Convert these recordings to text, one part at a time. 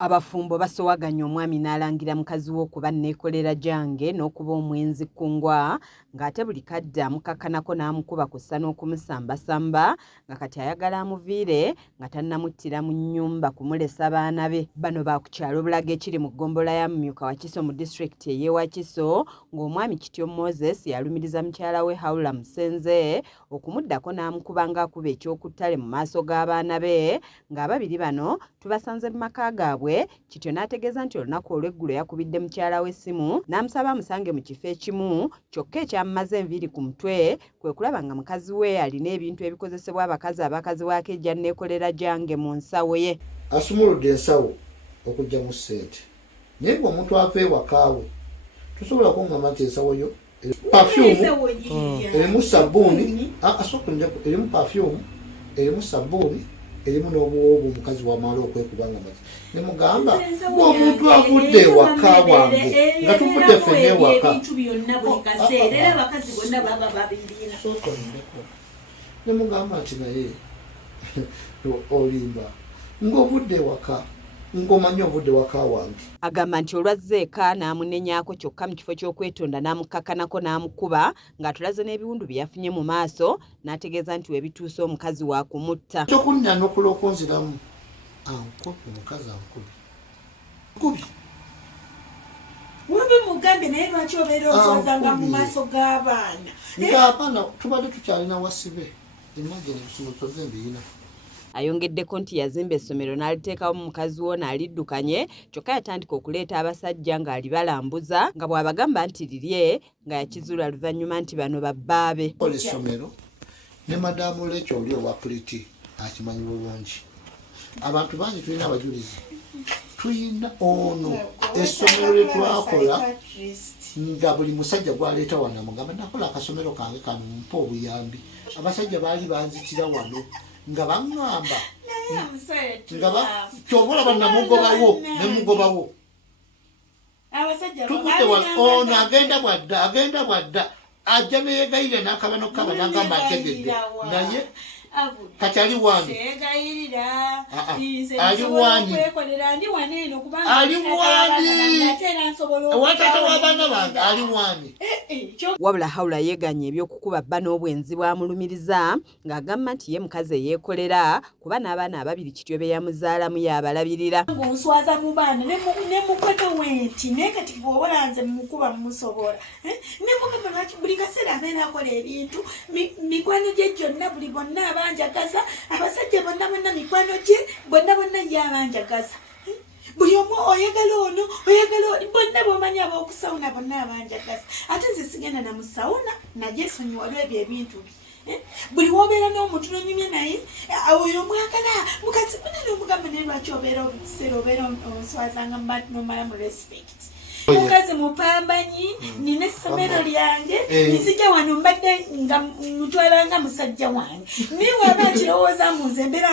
Abafumbo basowaganya omwami n'alangira mukazi we okuba neekolera jange n'okuba omwenzi ku ngwa ng'ate buli kadde amukakkanako n'amukuba kussa n'okumusambasamba nga kati ayagala amuviire nga tannamuttira mu nnyumba kumulesa baana be. Bano ba ku kyalo Bulaga ekiri mu ggombolola ya Mumyuka Wakiso mu disitulikiti ey'e Wakiso ng'omwami Kityo Moses yalumiriza mukyala we Hawula Musenze okumuddako n'amukuba ng'akuba ekyokuttale mu maaso g'abaana be ng'ababiri bano tubasanze mu maka gaabwe. Kityo n'ategeeza nti olunaku olw'eggulo yakubidde mukyala we essimu n'amusaba amusange mu kifo ekimu kyokka ekyamumaze enviiri ku mutwe kwe kulaba nga mukazi we alina ebintu ebikozesebwa abakazi waake gy'anneekolera jange mu nsawo ye. Asumuludde ensawo okugyamu ssente naye ng'omuntu ava ewakaawe tosobola kungamba nti ensawo yo pafyumu erimu sabbuuni erimu pafyumu erimu sabbuuni erimu n'obuwoobu omukazi wamala okwekubanga mazi ne mugamba ng'omuntu avudde ewaka wange nga tuvudde ffenna ewaka ne mugamba nti naye olimba ng'ovudde ewaka ng'omanyi ovudde waka wange. Agamba nti olwazze eka n'amunenyaako kyokka mu kifo ky'okwetonda n'amukakkanako n'amukuba ng'atulaze n'ebiwundu bye yafunye mu maaso n'ategeeza nti we bituuse omukazi wa kumutta. Ekyokunnyanyukula okunziramu ankubi omukazi ankubi wabe mugambe naye lwaki obeera osozanga mu maaso g'abaana ng'abaana tubadde tukyalina wasibe imagine ebisolo tozze mbiyina. Ayongeddeko nti yazimba essomero n'aliteekawo mukazi wo n'aliddukanye kyokka yatandika okuleeta abasajja ng'alibalambuza nga bw'abagamba nti lirye nga yakizuula luvannyuma nti bano babbaabe. Essomero ne madamu Lecho oli owa Puliti akimanyi bulungi. Abantu bangi tulina abajulizi. Tulina ono essomero lye twakola nga buli musajja gwaleeta wano amugamba nakola akasomero kange kano mpa obuyambi. Abasajja baali banzitira wano nga baŋŋamba kyobola bannamugobawo nemugobawo tuvudde ono agenda bwadda ajja neyeegayirira n'akabano kaba n'agamba ategedde naye kati ali wani watata w'abaana bange ali wani. Wabula Hawula yeeganye ebyokukuba bba n'obwenzi bwamulumiriza ng'agamba nti ye mukazi eyeekolera kuba n'abaana ababiri Kityo be yamuzaalamu y'abalabirira. Onswaza mu baana ne mukono wenti naye kati bw'obolanze mukuba mumusobola ne mugamba lwaki buli kaseera abeera akola ebintu mikwano gye gyonna buli bonna abanjagaza abasajja bonna mikwano gye bonna ye abanjagaza buli omu oyagala ono bonna b'omanyi ab'okusawuna bonna abanjagaza ate nze sigenda na musawuna najye esonyiwa lw'ebyo ebintu buli w'obeera n'omuntu n'onyumya naye oyo omwagala mukazi munene omugamba naye lwaki obeera obukiseera obeera onswazanga mu bantu n'omala mu respect. Mukazi mupambanyi nina essomero lyange nzija wano mbadde nga mutwalanga musajja wange naye waba kirowooza munze mbeera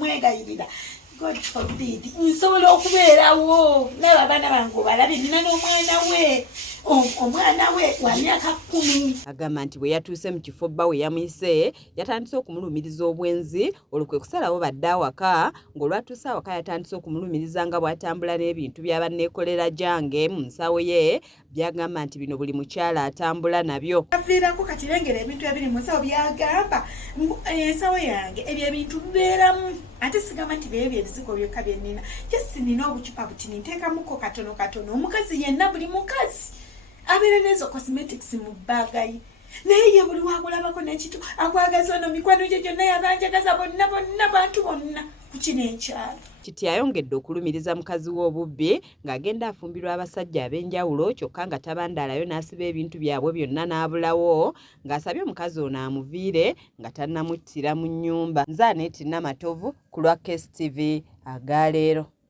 mwegayirira God forbid nsobola okubeerawo naye abaana bange obalabe nina n'omwana we wa myaka 10. Agamba nti bwe yatuuse mu kifo bba we yamuyise yatandise okumulumiriza obwenzi olwo kwe kusalawo badde awaka ng'olwatuuse awaka yatandise okumulumiriza nga bw'atambula n'ebintu by'abanneekolera jange mu nsawo ye byagamba nti bino buli mukyala atambula nabyo. Aviirako kati lengera ebintu ebiri mu nsawo byagamba ensawo yange ebyo ebintu bibeeramu ate sigamba nti byebyo ebizigo byokka bye nnina just nina obucupa butini nteekamuko katono omukazi yenna buli mukazi abeera n'ezo cosmetics mu bbaaga ye naye ye buli wakulabako n'ekitu akwagaza ono mikwano gye gyonna yabanjagaza bonna bantu bonna ku kino ekyalo. Kiti ayongedde okulumiriza mukazi we obubbi ng'agenda afumbirwa abasajja ab'enjawulo kyokka nga tabandaalayo n'asiba ebintu byabwe byonna n'abulawo ng'asabye omukazi ono amuviire nga tannamuttira mu nnyumba. Nze Aneeti Namatovu ku lwa KSTV agaleero.